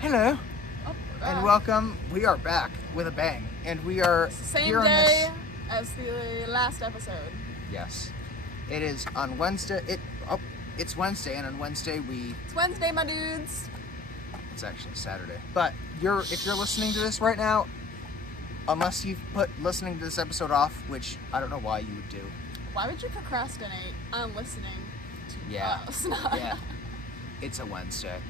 Hello, Oh, and welcome. We are back with a bang, and we are Same here day on as the last episode. Yes, it is on Wednesday. It's Wednesday, and on Wednesday It's Wednesday, my dudes. it's actually Saturday. But if you're listening to this right now, unless you've put listening to this episode off, which I don't know why you would do. Why would you procrastinate on listening to us? Yeah, it's a Wednesday.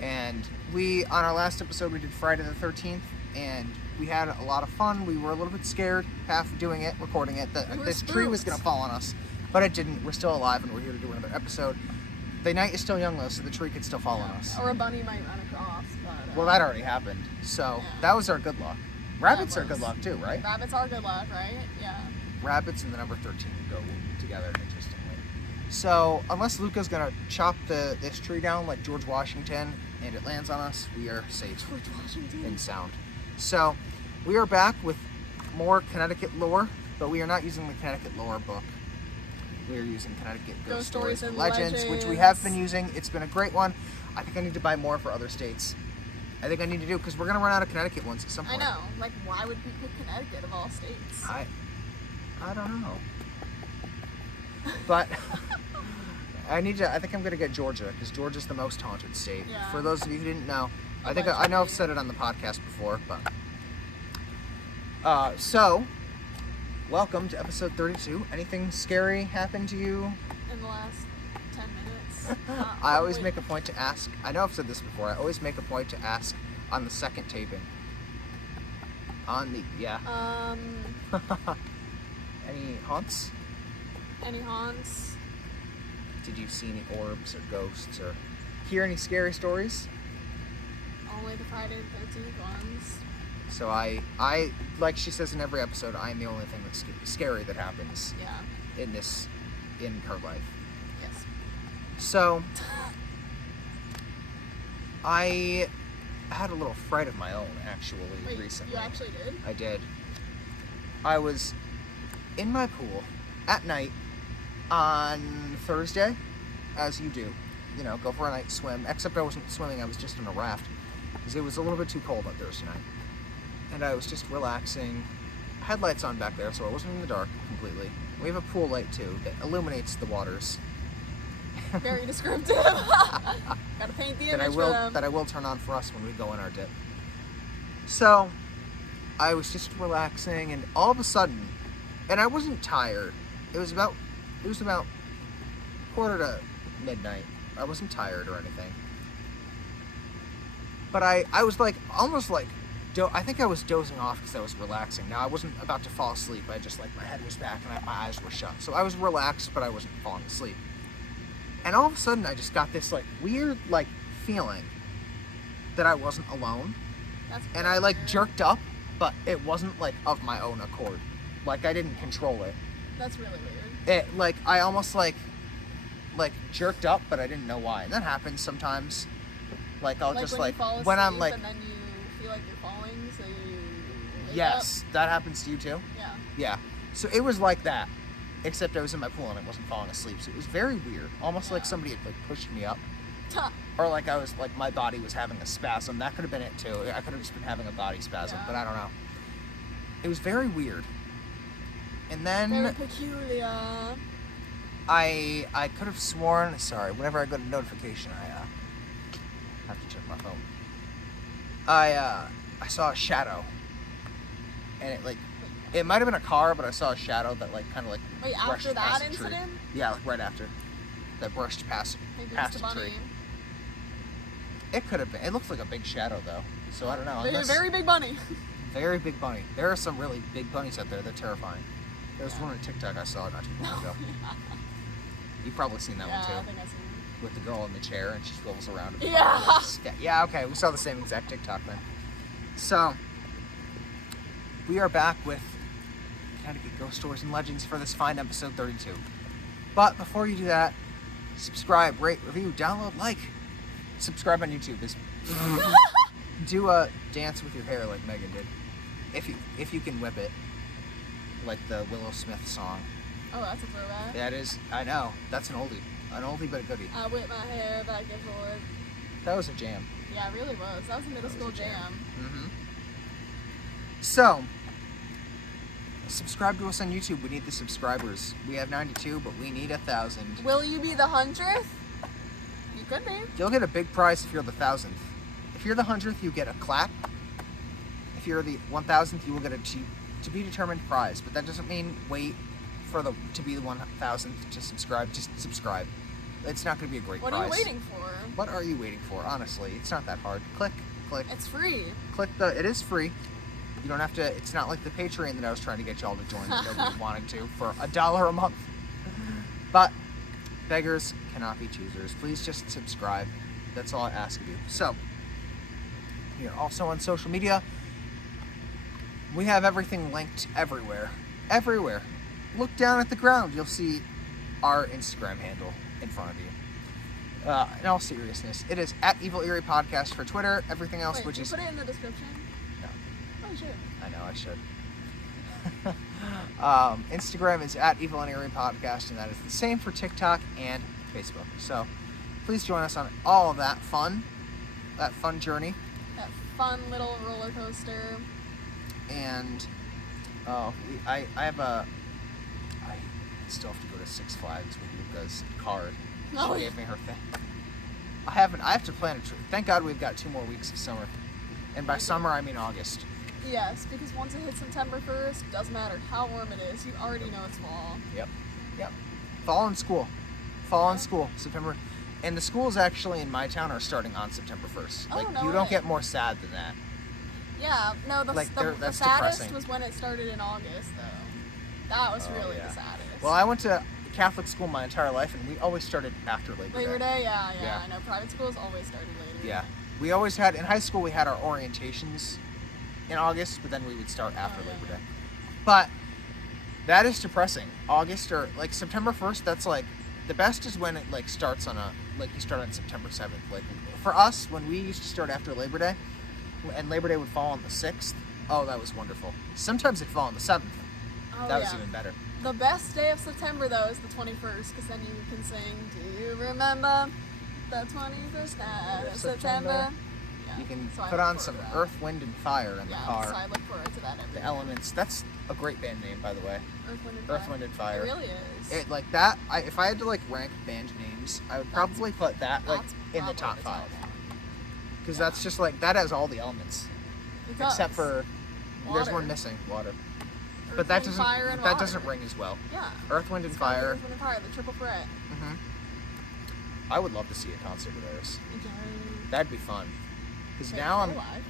And on our last episode, we did Friday the 13th, and we had a lot of fun. We were a little bit scared, half doing it, recording it, that this tree was going to fall on us, but it didn't. We're still alive, and we're here to do another episode. The night is still young, though, so the tree could still fall on us. Or a bunny might run across. But, well, that already happened, so that was our good luck. Rabbits are good luck, too, right? Rabbits are good luck, right? Yeah. Rabbits and the number 13 go together, interestingly. So, unless Luca's going to chop this tree down like George Washington, and it lands on us, we are safe and sound. So, we are back with more Connecticut lore, but we are not using the Connecticut lore book. We are using Connecticut Ghost Stories and Legends, which we have been using. It's been a great one. I think I need to buy more for other states. I think I need to do, because we're going to run out of Connecticut ones at some point. I know. Like, why would we pick Connecticut of all states? I don't know. But I think I'm going to get Georgia, because Georgia's the most haunted state. Yeah. For those of you who didn't know, I know I've said it on the podcast before, but so welcome to episode 32. Anything scary happened to you In the last 10 minutes. I always make a point to ask. I know I've said this before. I always make a point to ask on the second taping. Any haunts? Any haunts? Did you see any orbs or ghosts or hear any scary stories? Only the Friday the 13th ones. So I like she says in every episode, I am the only thing that's scary that happens in her life. Yes. So I had a little fright of my own recently. You actually did? I did. I was in my pool at night on Thursday, as you do. You know, go for a night swim. Except I wasn't swimming, I was just in a raft, because it was a little bit too cold on Thursday night. And I was just relaxing. I had lights on back there, so I wasn't in the dark completely. We have a pool light, too, that illuminates the waters. Very descriptive. Gotta paint the image for them. That I will turn on for us when we go in our dip. So, I was just relaxing, and all of a sudden, and I wasn't tired. It was about quarter to midnight. I wasn't tired or anything. But I was like, almost like, I think I was dozing off because I was relaxing. Now, I wasn't about to fall asleep. I just, like, my head was back and my eyes were shut. So I was relaxed, but I wasn't falling asleep. And all of a sudden, I just got this, like, weird, like, feeling that I wasn't alone. And I, like, jerked up, but it wasn't, like, of my own accord. Like, I didn't control it. That's really weird. I almost, like jerked up, but I didn't know why. And that happens sometimes. Like, I'll just, like, when I'm, like... and then you feel like you're falling, so you wake Yes, up. that happens to you, too? Yeah. Yeah. So it was like that, except I was in my pool and I wasn't falling asleep. So it was very weird. Almost like somebody had, like, pushed me up. Or like I was, like, my body was having a spasm. That could have been it, too. I could have just been having a body spasm, but I don't know. It was very weird. And then... Very peculiar. I could have sworn... Sorry, whenever I got a notification, I have to check my phone. I saw a shadow. And it might have been a car, but I saw a shadow that, like, kind of, like, Wait, after that incident? Yeah, like, right after. That brushed past a tree. It could have been. It looked like a big shadow, though. So I don't know. Very big bunny. Very big bunny. There are some really big bunnies out there. They're terrifying. There was one on TikTok I saw not too long ago. You've probably seen that one, too. I think I've seen it. With the girl in the chair, and she swivels around. Yeah. Yeah, okay. We saw the same exact TikTok then. So, we are back with Connecticut Ghost Stories and Legends for this fine episode 32. But before you do that, subscribe, rate, review, download, like. Subscribe on YouTube. Do a dance with your hair like Meghan did. If you can whip it. Like the Willow Smith song. Oh, that's a throwback. That is, I know. That's an oldie. An oldie but a goodie. I whip my hair back and forth. That was a jam. Yeah, it really was. That was a middle school jam. Mm-hmm. So, subscribe to us on YouTube. We need the subscribers. We have 92, but we need 1,000. Will you be the 100th? You could be. You'll get a big prize if you're the 1,000th. If you're the 100th, you get a clap. If you're the 1,000th, you will get a to be determined prize. But that doesn't mean wait for to be the 1,000th to subscribe. Just subscribe. It's not going to be a great prize. What are you waiting for? What are you waiting for? Honestly, it's not that hard. Click. It's free. It is free. You don't have to. It's not like the Patreon that I was trying to get y'all to join that nobody wanted to for $1 a month. But beggars cannot be choosers. Please just subscribe. That's all I ask of you. So, you're also on social media. We have everything linked everywhere. Everywhere. Look down at the ground. You'll see our Instagram handle in front of you. In all seriousness, it is at Evil Eerie Podcast for Twitter. Everything else, Wait, which is put it in the description? no. Oh, you should. I know I should. Instagram is at Evil and Eerie Podcast, and that is the same for TikTok and Facebook. So please join us on all of that fun journey. That fun little roller coaster. And I still have to go to Six Flags with Luca's card. She gave me her thing. I have to plan a trip. Thank God we've got 2 more weeks of summer. And by summer, I mean August. Yes, because once it hits September 1st, doesn't matter how warm it is, you already know it's fall. Yep. Fall in school. September. And the schools actually in my town are starting on September 1st. Like, no you don't way. get more sad than that. Yeah, no, the that's saddest depressing. was when it started in August, though. That was really the saddest. Well, I went to Catholic school my entire life, and we always started after Labor Day. Yeah, Yeah. I know. Private schools always started later. Yeah. We always had, in high school, we had our orientations in August, but then we would start after Labor Day. But that is depressing. August or, like, September 1st, that's, like, the best is when it, like, starts on you start on September 7th. Like, for us, when we used to start after Labor Day, and Labor Day would fall on the 6th, oh, that was wonderful. Sometimes it'd fall on the 7th. That was even better. The best day of September, though, is the 21st, because then you can sing, do you remember the 21st night of September? Yeah. You can So I put look on forward some to that. Earth, Wind, and Fire in the car. So I look forward to that every The year. Elements. That's a great band name, by the way. Earth, Wind, and Fire. Earth, Wind, and Fire. It really is. It, like that, if I had to, like, rank band names, I would probably put that, like, That's in the top probably 5. one. Because that's just, like, that has all the elements. It does. Except for, there's Water. one missing, water. Earth, But that Wind, Fire, and water. doesn't ring as well. Yeah. Earth, Wind, and It's gotta be Fire. Earth, Wind, and Fire, the triple threat. Mm-hmm. I would love to see a concert of theirs. That'd be fun. Because now I'm... alive.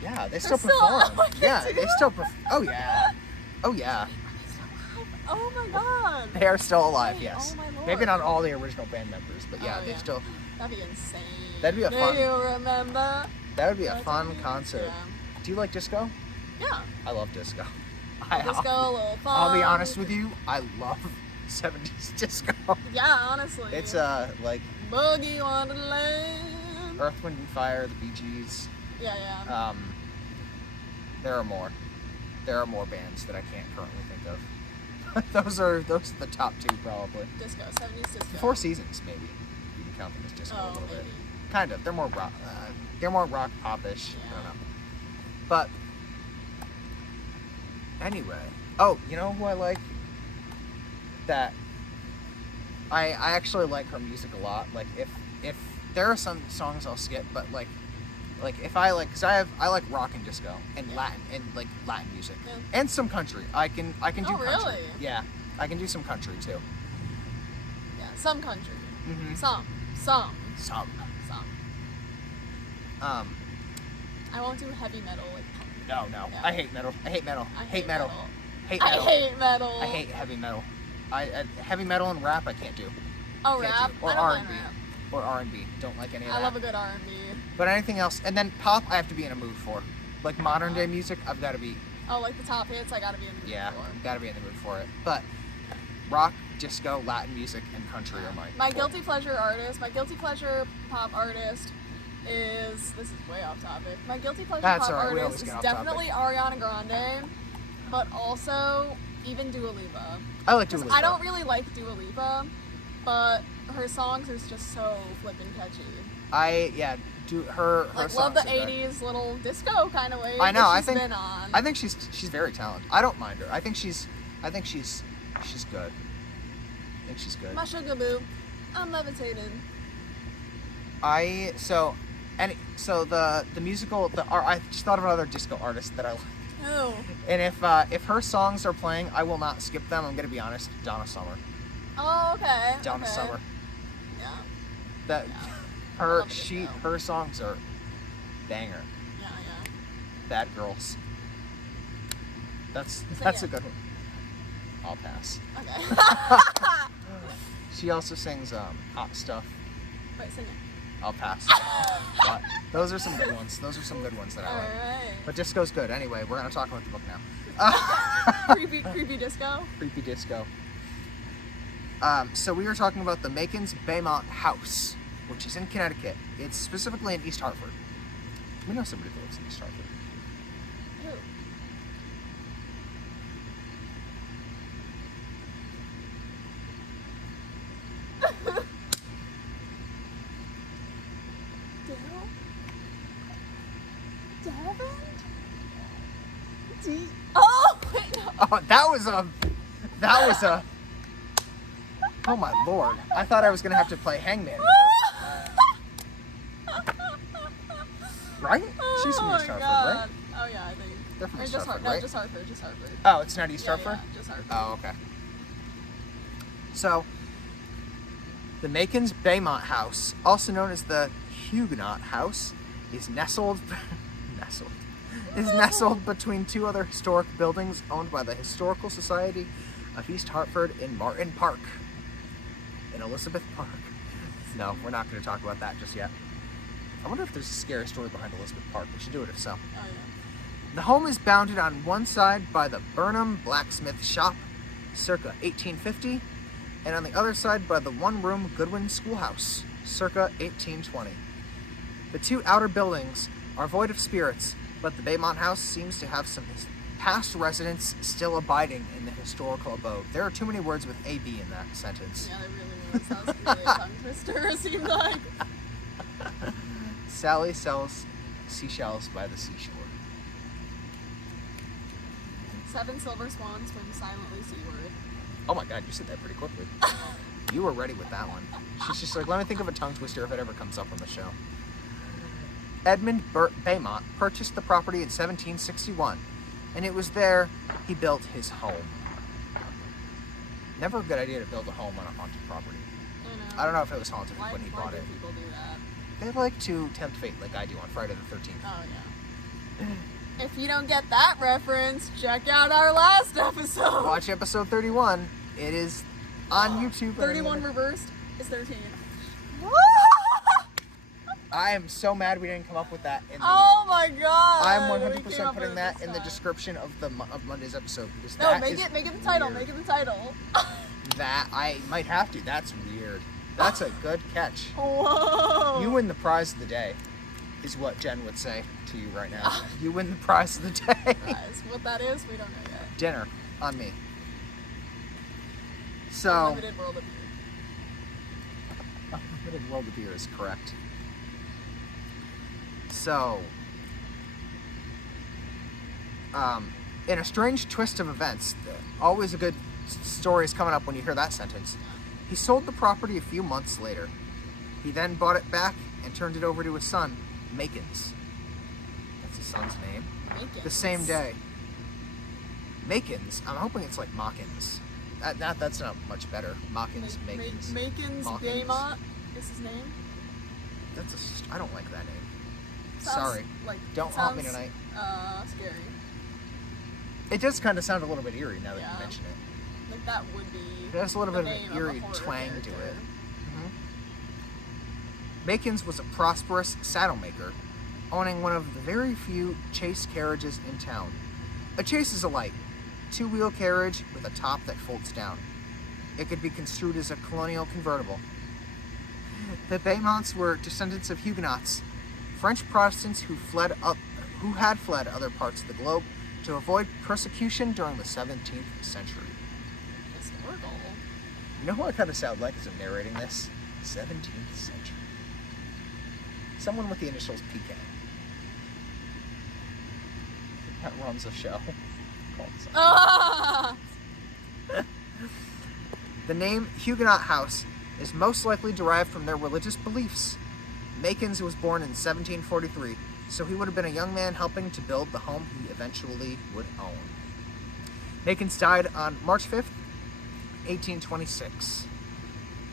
Yeah, they still still perform. alive, Yeah, too? they still perform. Oh, yeah. Oh, yeah. Oh my god. They are still alive, Wait, yes. oh my lord. Maybe not all the original band members, but yeah, Oh, they yeah. still... That'd be insane. That'd be a fun... Do you remember? That would be a fun concert. Yeah. Do you like disco? Yeah. I love disco. Disco, a little fun. I'll be honest with you, I love 70s disco. Yeah, honestly. It's like Boogie Wonderland. Earth, Wind, and Fire, the Bee Gees. Yeah. There are more. There are more bands that I can't currently think of. those are the top 2 probably. Disco, 70s disco. The Four Seasons, maybe. You can count them as disco a little maybe. bit. Kind of. They're more rock. They're more rock popish. Yeah. I don't know. But anyway, oh, you know who I like? That I actually like her music a lot. Like if there are some songs I'll skip, but like if I like, cause I like rock and disco and Latin and like Latin music and some country. I can do country. Really? Yeah, I can do some country too. Yeah, some country. Mm-hmm. Some. I won't do heavy metal like punk. No. Yeah. I hate metal. I hate metal. I hate metal. Hate I metal. hate metal. I hate heavy metal. I heavy metal and rap I can't do. Oh, Can't rap? do. Or I don't R&B. mind rap. Or R&B. Don't like any of that. I love a good R&B. But anything else, and then pop, I have to be in a mood for. Like modern day music, I've got to be. Oh, like the top hits, I gotta be in the mood for. Got to be in the mood for it. But rock, disco, Latin music, and country are My guilty pleasure artist, my guilty pleasure pop artist is, this is way off topic. My guilty pleasure That's pop all right, we artist always is get off definitely Ariana Grande, but also even Dua Lipa. I like Dua Lipa. I don't really like Dua Lipa, but her songs is just so flippin' catchy. Do her Like, songs love the are good. 80s little disco kind of wave I know. that she's been on. I think she's very talented. I don't mind her. I think she's good. I think she's good. My sugar boo. I'm levitating. The musical I just thought of another disco artist that I like. Oh. And if her songs are playing, I will not skip them. I'm gonna be honest. Donna Summer. Oh, okay. Donna okay. Summer. Yeah. That Yeah. her songs are banger. Yeah. Bad Girls. That's a good one. I'll pass. Okay. She also sings Hot Stuff. Wait, sing it. I'll pass. But those are some good ones. Those are some good ones that I like. Alright. But disco's good. Anyway, we're gonna talk about the book now. Creepy disco? Creepy disco. So we were talking about the Makens Bemont House, which is in Connecticut. It's specifically in East Hartford. We know somebody that lives in East Hartford. Who? Oh, wait, no. Oh, that was a. Oh my lord! I thought I was gonna have to play Hangman with her. Right? She's from Oh East my Hartford, God. right? Oh yeah, I think. They're from Or East just Hartford, No, right? just Hartford. Oh, it's not East Hartford? Yeah, just Hartford. Oh, okay. So, the Makens Bemont House, also known as the Huguenot House, is nestled between two other historic buildings owned by the Historical Society of East Hartford in Martin Park. In Elizabeth Park. No, we're not going to talk about that just yet. I wonder if there's a scary story behind Elizabeth Park. We should do it if so. Oh yeah. The home is bounded on one side by the Burnham Blacksmith Shop, circa 1850, and on the other side by the one-room Goodwin Schoolhouse, circa 1820. The two outer buildings are void of spirits, but the Bemont House seems to have some past residents still abiding in the historical abode. There are too many words with AB in that sentence. Yeah, they really was. That was really a tongue twister, it seemed like. Sally sells seashells by the seashore. 7 silver swans swim silently seaward. Oh my god, you said that pretty quickly. You were ready with that one. She's just like, let me think of a tongue twister if it ever comes up on the show. Edmund Bemont purchased the property in 1761, and it was there he built his home. Never a good idea to build a home on a haunted property. I don't know if it was haunted when he bought it. Why do people do that? They like to tempt fate like I do on Friday the 13th. Oh, yeah. If you don't get that reference, check out our last episode. Watch episode 31. It is on YouTube. 31 reversed is 13. I am so mad we didn't come up with that. Oh my god! I'm We 100% came up putting with that this in the time. description of Monday's episode because No, that make is it the title. weird. Make it the title. That I might have to. That's weird. That's a good catch. Whoa! You win the prize of the day, is what Jen would say to you right now. You win the prize of the day. Guys, what that is, we don't know yet. Dinner on me. So. Unlimited world of beer. Unlimited world of beer is correct. So, in a strange twist of events, always a good story is coming up when you hear that sentence. He sold the property a few months later. He then bought it back and turned it over to his son, Makens. That's his son's name. Makens. The same day. Makens. I'm hoping it's like Makens. That's not much better. Makens, Makens. Makens Bemont is his name. I don't like that name. Sounds Sorry. Don't haunt me tonight. Scary. It does kind of sound a little bit eerie now that Yeah. you mention it. Like that would be. There's a little the bit of name an eerie a horror twang to character. it. Makens was a prosperous saddle maker, owning one of the very few chase carriages in town. A chase is a light, two-wheel carriage with a top that folds down. It could be construed as a colonial convertible. The Bemonts were descendants of Huguenots, French Protestants who had fled other parts of the globe to avoid persecution during the 17th century. Historical. You know who I kind of sound like as I'm narrating this? 17th century. Someone with the initials PK. That runs a show called something. Ah! The name Huguenot House is most likely derived from their religious beliefs. Makens was born in 1743, so he would have been a young man helping to build the home he eventually would own. Makens died on March 5th, 1826,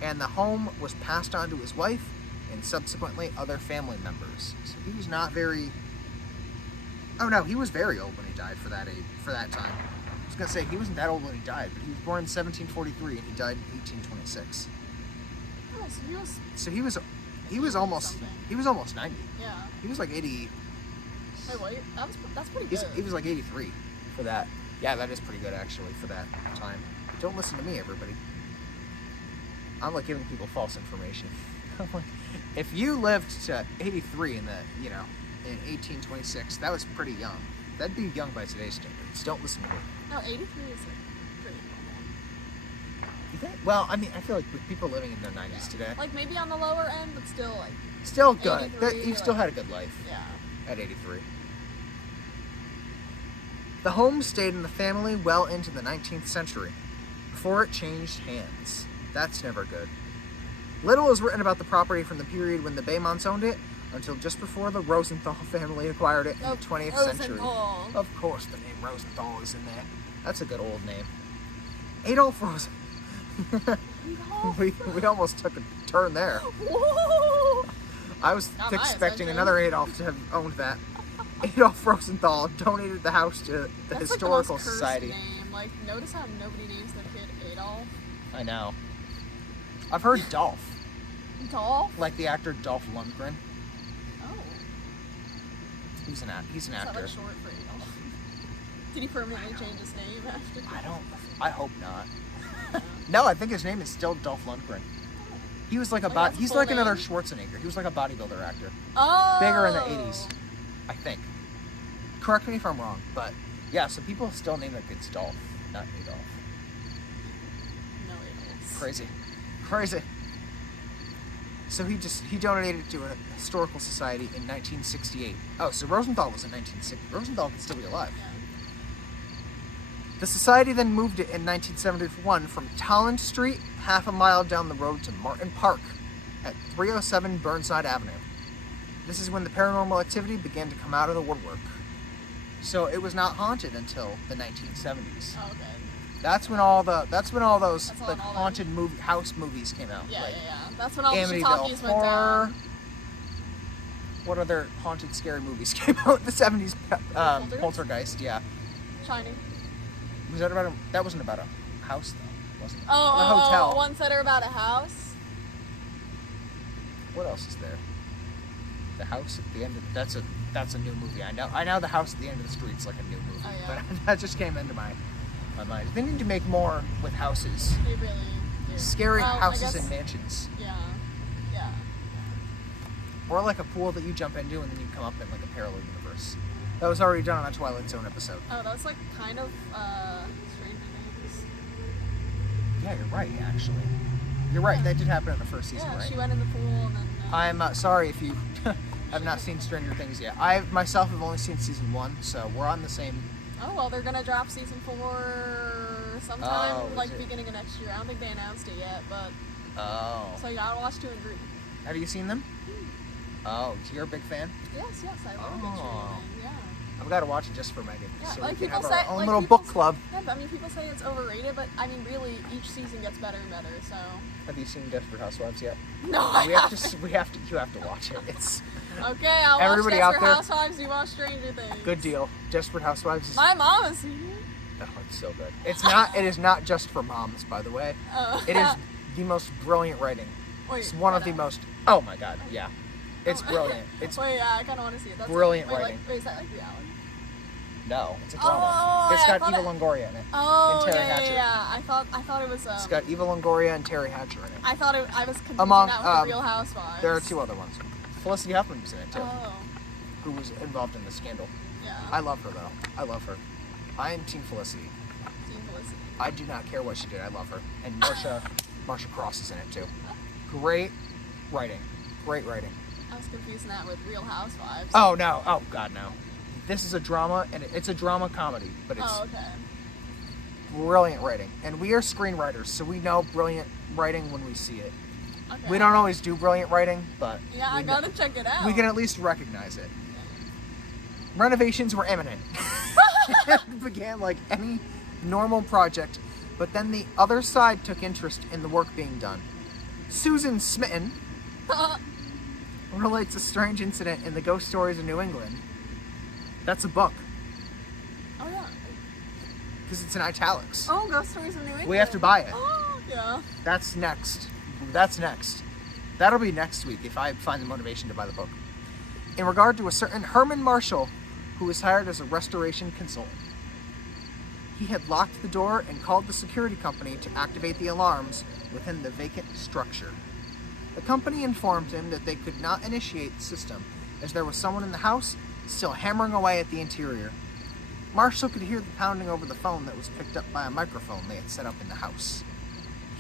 and the home was passed on to his wife and subsequently other family members. So he was not very... Oh no, he was very old when he died for that age, for that time. I was gonna say he wasn't that old when he died, but he was born in 1743 and he died in 1826. Oh, so he was almost 90. Yeah. He was like 80. Wait, that's pretty good. He was like 83 for that. Yeah, that is pretty good actually for that time. Don't listen to me, everybody. I'm like giving people false information. I'm like, if you lived to 83 in 1826, that was pretty young. That'd be young by today's standards. Don't listen to me. No, 83 is like pretty normal. You think? Well, I mean, I feel like with people living in their 90s today, Like maybe on the lower end, but still like. still good. 83, You've still had a good life Yeah. at 83. The home stayed in the family well into the 19th century, before it changed hands. That's never good. Little is written about the property from the period when the Bemonts owned it until just before the Rosenthal family acquired it in the 20th century. Of course, the name Rosenthal is in there. That's a good old name. Adolf Rosen. we almost took a turn there. Whoa! I was Got my expecting attention. another Adolf to have owned that. Adolf Rosenthal donated the house to the That's Historical like the most Society. cursed name. Like, notice how nobody names their kid Adolf. I know. I've heard Dolph, Dolph? like the actor Dolph Lundgren. Oh. He's an Is that actor. like short for Adolf? Did he permanently change his name after? I hope not. No, I think his name is still Dolph Lundgren. He was like that's a he's full like another name? Schwarzenegger. He was like a bodybuilder actor. Oh! Bigger in the 80s, I think. Correct me if I'm wrong, but yeah, so people still name their kids Dolph, not Adolf. No Adolfs. Crazy. So he donated it to a historical society in 1968. Oh, so Rosenthal was in 1960. Rosenthal could still be alive. Yeah. The society then moved it in 1971 from Talland Street, half a mile down the road to Martin Park at 307 Burnside Avenue. This is when the paranormal activity began to come out of the woodwork. So it was not haunted until the 1970s. Oh, okay. That's when all those That's when like all haunted house movies came out. Yeah, like yeah. That's when all the Amityville shiitakes went Horror. down. What other haunted scary movies came out in the 70s? Poltergeist? Poltergeist, yeah. Shining. Was that about that wasn't about a house though, wasn't it? Oh, The hotel. ones that are about a house. What else is there? The house at the end of that's a new movie. I know the house at the end of the street's like a new movie, Oh, yeah. but that just came into my mind. They need to make more with houses. They really do. Scary Well, I houses guess- and mansions. Yeah. Yeah. Or like a pool that you jump into and then you come up in like a parallel universe. That was already done on a Twilight Zone episode. Oh, that's like kind of Stranger Things. Yeah, you're right, actually. You're right, Yeah. that did happen in the first season, Yeah, right? she went in the pool and then. I'm sorry if you have not seen Stranger Things yet. I myself have only seen season 1, so we're on the same... Oh well, they're gonna drop season 4 sometime, Oh, is like it? beginning of next year. I don't think they announced it yet, but Oh. so you gotta watch 2 and 3. Have you seen them? Oh, so you're a big fan? Yes, I love Big Oh. Stranger Things. Yeah. I've got to watch it just for Megan. Yeah, so like we can people have say, our own like little people book say- club. Yeah, but I mean, people say it's overrated, but I mean, really, each season gets better and better. So. Have you seen Desperate Housewives yet? No, I You have to watch it. It's Okay, I'll Everybody watch out Desperate there- Housewives. You watch Stranger Things. good deal. Desperate Housewives is My mom has seen it. oh, it's so good. It is not just for moms, by the way. It is the most brilliant writing. Wait, It's one of the most oh my god, yeah. It's brilliant. It's Wait, yeah, I kind of want to see it. That's brilliant like, writing. Wait, is that like reality? no, it's a drama. Oh, It's I got thought Eva Longoria in it. Oh, and Terry yeah, Hatcher. yeah. I thought it was. It's got Eva Longoria and Terry Hatcher in it. I thought I was confusing Among, that with the Real Housewives. There are 2 other ones. Felicity Huffman was in it too, Oh, who was involved in the scandal. yeah. I love her though. I love her. I am Team Felicity. Team Felicity. I do not care what she did. I love her. And Marsha Cross is in it too. Great writing. Great writing. I was confusing that with Real Housewives. Oh, no. Oh, God, no. This is a drama, and it's a drama comedy, but it's okay. brilliant writing. And we are screenwriters, so we know brilliant writing when we see it. Okay. We don't always do brilliant writing, but Yeah, I gotta check it out. we can at least recognize it. Renovations were imminent. It began like any normal project, but then the other side took interest in the work being done. Susan Smitten relates a strange incident in the Ghost Stories of New England. That's a book, Oh, yeah. because it's in italics. Oh, Ghost Stories of New England. We have to buy it. Oh, yeah. That's next. That's next. That'll be next week if I find the motivation to buy the book. In regard to a certain Herman Marshall, who was hired as a restoration consultant. He had locked the door and called the security company to activate the alarms within the vacant structure. The company informed him that they could not initiate the system as there was someone in the house still hammering away at the interior. Marshall could hear the pounding over the phone that was picked up by a microphone they had set up in the house.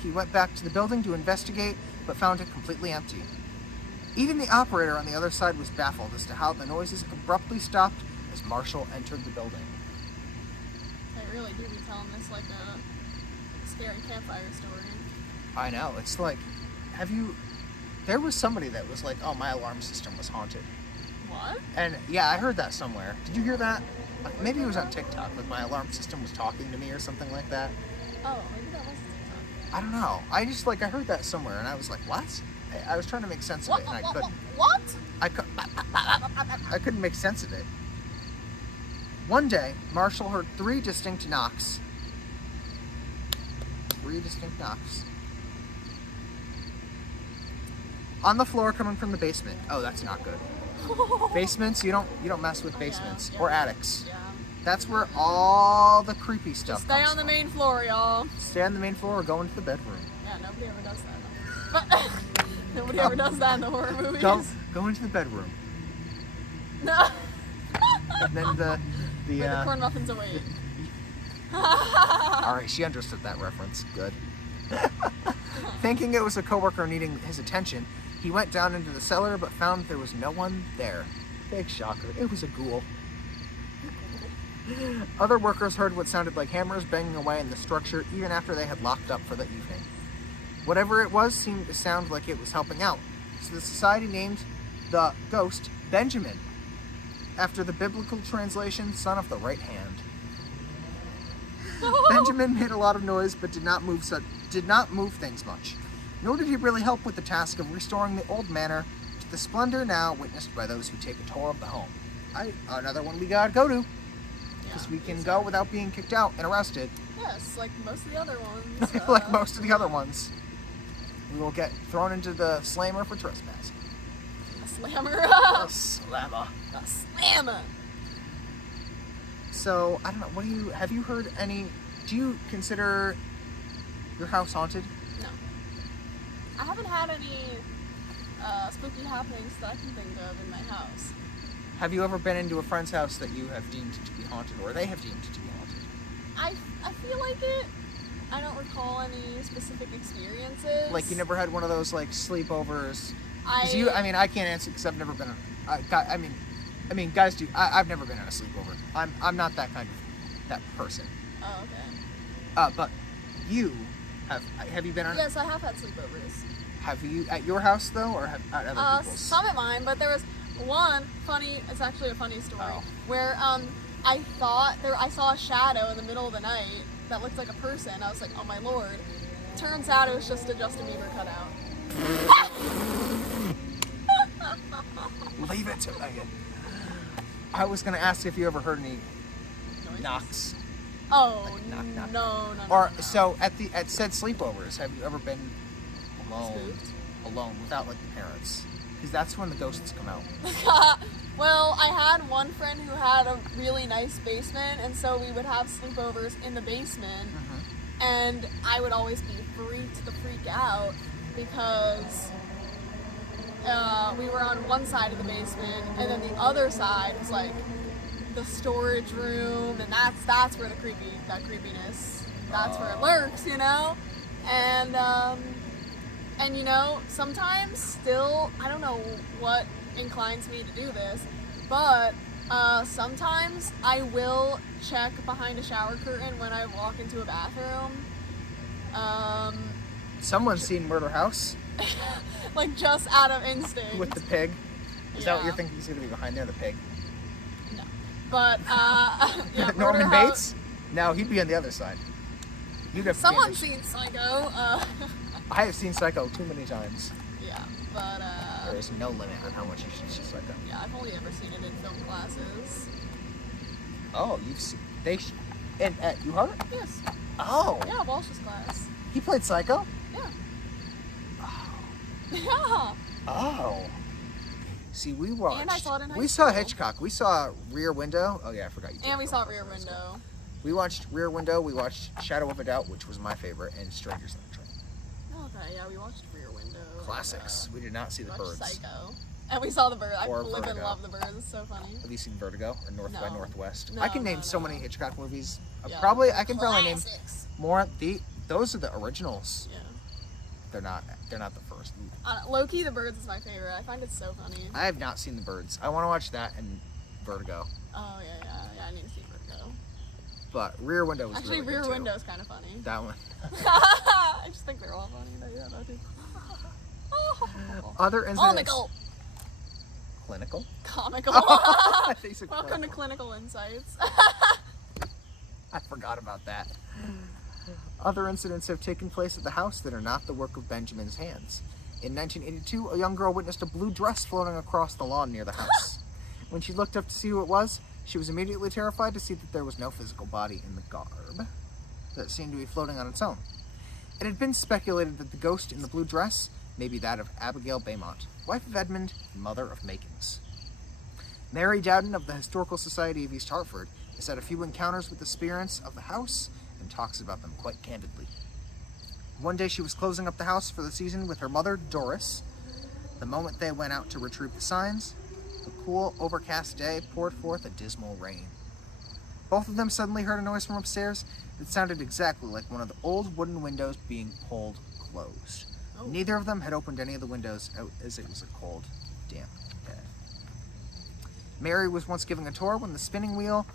He went back to the building to investigate, but found it completely empty. Even the operator on the other side was baffled as to how the noises abruptly stopped as Marshall entered the building. They really do be telling this like a scary campfire story. I know, it's like, there was somebody that was like, oh, my alarm system was haunted. What? And yeah, I heard that somewhere. Did you hear that? Maybe it was on TikTok, like my alarm system was talking to me or something like that. Oh, maybe that was TikTok. I don't know. I heard that somewhere and I was like, what? I was trying to make sense of it and I couldn't. What? I couldn't make sense of it. One day, Marshall heard three distinct knocks. On the floor coming from the basement. Oh, that's not good. Basements, you don't mess with basements. Yeah. Or attics. Yeah. That's where all the creepy stuff Just stay comes on the from. main floor, y'all. Stay on the main floor or go into the bedroom. Yeah, nobody ever does that. But nobody ever does that in the horror movies. Go into the bedroom. No. And then the Where the corn muffins await. Alright, she understood that reference. Good. Thinking it was a coworker needing his attention, he went down into the cellar but found there was no one there. Big shocker. It was a ghoul. Other workers heard what sounded like hammers banging away in the structure even after they had locked up for the evening. Whatever it was seemed to sound like it was helping out, so the society named the ghost Benjamin, after the biblical translation, son of the right hand. Benjamin made a lot of noise but did not move things much, nor did he really help with the task of restoring the old manor to the splendor now witnessed by those who take a tour of the home. Another one we gotta go to, because we can go without being kicked out and arrested. Yes, like most of the other ones. Like most of the other ones. We will get thrown into the slammer for trespassing. A slammer. A slammer. A slammer. So, I don't know, have you heard any, do you consider your house haunted? No. I haven't had any spooky happenings that I can think of in my house. Have you ever been into a friend's house that you have deemed to be haunted, or they have deemed to be haunted? I feel like it. I don't recall any specific experiences. Like, you never had one of those, like, sleepovers? I I can't answer because I've never been guys do. I've never been on a sleepover. I'm not that kind of that person. Oh, okay. But you have you been on? Yes, I have had sleepovers. Have you at your house though, or at other people's? Some at mine, but there was one funny. It's actually a funny story where I thought I saw a shadow in the middle of the night that looked like a person. I was like, oh my lord. Turns out it was just a Justin Bieber cutout. Leave it to Megan. I was gonna ask if you ever heard any knocks. Oh, like knock. No. Or so at said sleepovers, have you ever been Spooked? alone without like the parents? Because that's when the ghosts come out. Well, I had one friend who had a really nice basement, and so we would have sleepovers in the basement, and I would always be freaked the freak out because we were on one side of the basement, and then the other side was like the storage room, and that's where that creepiness, that's where it lurks, you know? And you know, sometimes still, I don't know what inclines me to do this, but sometimes I will check behind a shower curtain when I walk into a bathroom. Someone's seen Murder House. Like, just out of instinct. With the pig. Is that what Yeah. you're thinking is going to be behind there, the pig? No. But, yeah, Norman Murder Bates? No, he'd be on the other side. You'd have Someone's damage. seen Psycho. I have seen Psycho too many times. Yeah, but, There is no limit on how much you should see Psycho. yeah, I've only ever seen it in film classes. Oh, you've seen... And at U-Heart? Yes. Oh! Yeah, Walsh's class. He played Psycho? Yeah. Oh. Yeah. Oh. See, we watched... And I saw it in high We saw school. Hitchcock. We saw Rear Window. Oh, yeah, I forgot you did And we film saw class Rear in high school. Window. We watched Rear Window. We watched Shadow of a Doubt, which was my favorite, and Strangers on the Train. Okay, yeah, we watched Rear Window. Classics. We did not see We the watched birds. Psycho. And we saw the bird. I Or live and Vertigo. love the birds. It's so funny. Have you seen Vertigo or North by No. Northwest? No, I can name no, so no. many Hitchcock movies. Yeah. I can probably name Classics. more. Those are the originals. Yeah. They're not the first. Low-key, the birds is my favorite. I find it so funny. I have not seen the birds. I want to watch that and Vertigo. Oh, yeah, I need to see Vertigo. But Rear Window was Actually, really Rear good, too. Window's kind of funny. That one. I just think they're all funny. But yeah, that too. Other incidents. Comical. Clinical? Comical. I think so, Welcome to clinical. Clinical Insights. I forgot about that. Other incidents have taken place at the house that are not the work of Benjamin's hands. In 1982, a young girl witnessed a blue dress floating across the lawn near the house. When she looked up to see who it was, she was immediately terrified to see that there was no physical body in the garb that seemed to be floating on its own. It had been speculated that the ghost in the blue dress may be that of Abigail Bemont, wife of Edmund and mother of Makens. Mary Dowden of the Historical Society of East Hartford has had a few encounters with the spirits of the house and talks about them quite candidly. One day she was closing up the house for the season with her mother, Doris. The moment they went out to retrieve the signs, the cool, overcast day poured forth a dismal rain. Both of them suddenly heard a noise from upstairs that sounded exactly like one of the old wooden windows being pulled closed. Oh. Neither of them had opened any of the windows out as it was a cold, damp day. Mary was once giving a tour when the spinning wheel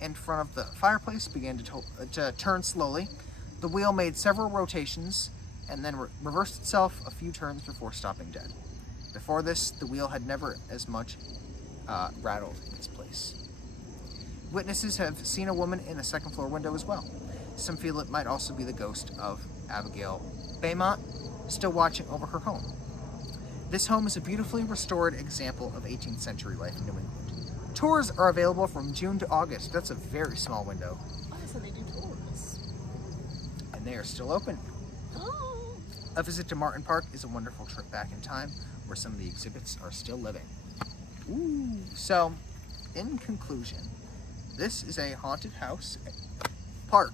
in front of the fireplace began to turn slowly. The wheel made several rotations and then reversed itself a few turns before stopping dead. Before this, the wheel had never as much rattled in its place. Witnesses have seen a woman in a second floor window as well. Some feel it might also be the ghost of Abigail Bemont, still watching over her home. This home is a beautifully restored example of 18th century life in New England. Tours are available from June to August. That's a very small window. Oh, so they do tours. And they are still open. Oh. A visit to Martin Park is a wonderful trip back in time where some of the exhibits are still living. Ooh. So, in conclusion, this is a haunted house park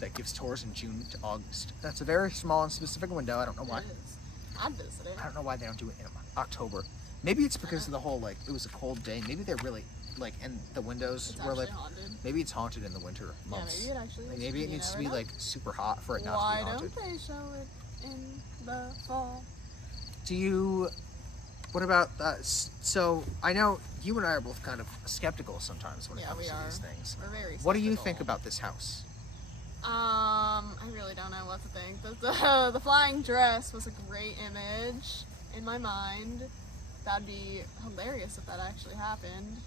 that gives tours in June to August. That's a very small and specific window. I don't know why. It is. I'd visit it. I don't know why they don't do it in October. Maybe it's because of the whole, like, it was a cold day. Maybe they're really, like, and the windows It's were, actually like, haunted. maybe it's haunted in the winter months. Yeah, maybe it actually is. Maybe it You needs to never be, know. like, super hot for it not Why to be haunted. don't they show it in the fall? What about, so I know you and I are both kind of skeptical sometimes when it Yeah, comes we to are. these things. We're very What do you skeptical. think about this house? I really don't know what to think. The flying dress was a great image in my mind. That'd be hilarious if that actually happened.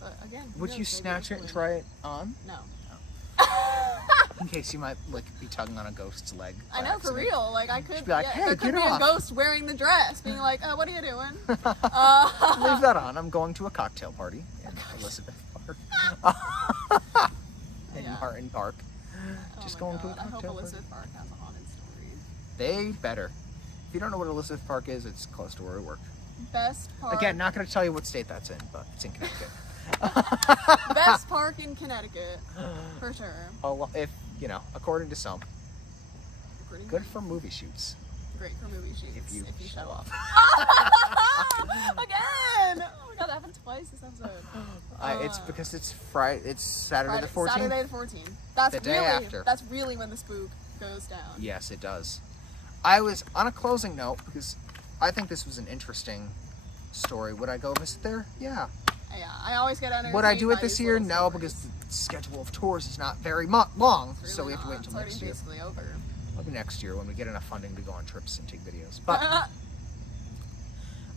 But again, who Would knows? you Maybe snatch it was and really- try it on? No. In case you might, like, be tugging on a ghost's leg. I by know, for accident. real. Like, I could be like, "Hey, there could get be off." a ghost wearing the dress, being like, what are you doing? Leave that on. I'm going to a cocktail party in Elizabeth Park. in Yeah. Martin Park. Oh Just my going to a God, I hope cocktail party. Elizabeth Park has a haunted story. They better. If you don't know what Elizabeth Park is, it's close to where we work. Best park. Again, not going to tell you what state that's in, but it's in Connecticut. Best park in Connecticut, for sure. Oh, if, according to some, Pretty good for movie shoots. great for movie shoots If you show show up. Again! Oh my God, that happened twice this episode. It's because it's It's Saturday the 14th. Saturday the 14th. That's The day really, after. That's really when the spook goes down. Yes, it does. I was on a closing note because I think this was an interesting story. Would I go visit there? Yeah. Yeah, I always get entertained. Would I do by it this these year? little No, stories. because the schedule of tours is not very long, It's so really we have to wait not. until next It's year. already basically over. Maybe next year when we get enough funding to go on trips and take videos. But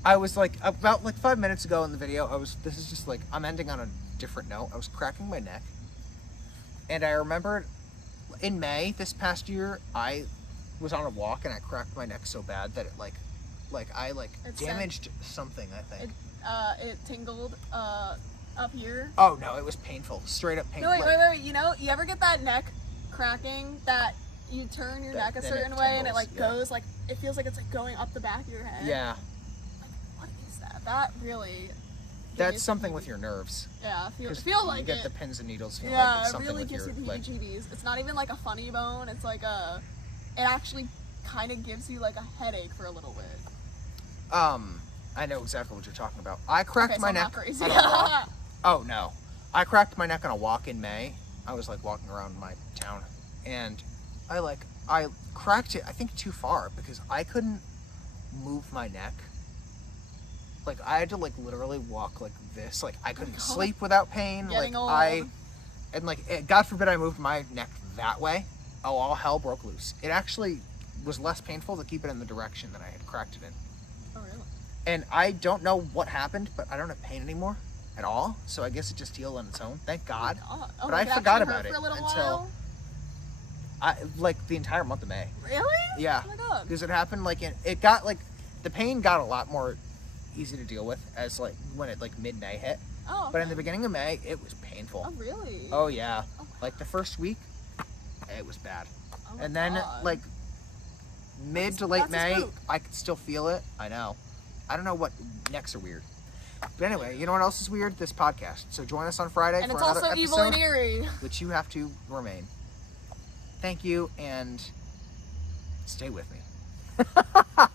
I was like, about like 5 minutes ago in the video, this is just like, I'm ending on a different note. I was cracking my neck. And I remembered in May this past year, I was on a walk and I cracked my neck so bad that I damaged something, I think. It tingled up here. Oh no, it was painful. Straight up painful. No, wait. You know, you ever get that neck cracking that you turn your neck a certain way and it like goes like, it feels like it's like going up the back of your head? Yeah. Like, what is that? That really... That's something with your nerves. Yeah, feel like you get it. the pins and needles. Feel Yeah, like it's it something really with gives your, you the heebie-jeebies. It's not even like a funny bone. It's like it actually kind of gives you like a headache for a little bit. I know exactly what you're talking about. I cracked my I'm neck not crazy. on a walk. Oh no, I cracked my neck on a walk in May. I was like walking around my town, and I cracked it. I think too far because I couldn't move my neck. Like I had to like literally walk like this. Like I couldn't sleep without pain. Getting like old. God forbid I moved my neck that way. Oh, all hell broke loose. It actually was less painful to keep it in the direction that I had cracked it in. Oh really? And I don't know what happened, but I don't have pain anymore at all. So I guess it just healed on its own. Thank God. Oh, But I forgot about it for a little until while? the entire month of May. Really? Yeah. Oh my God. Because it happened it got like the pain got a lot more easy to deal with as like when it like mid-May hit. Oh. Okay. But in the beginning of May, it was painful. Oh really? Oh yeah. Oh, wow. Like the first week, it was bad. Oh my And then God. like mid to late that's a May, spook. I could still feel it. I know. I don't know what necks are weird. But anyway, you know what else is weird? This podcast. So join us on Friday And for it's another also episode, evil and eerie. which you have to remain. Thank you and stay with me.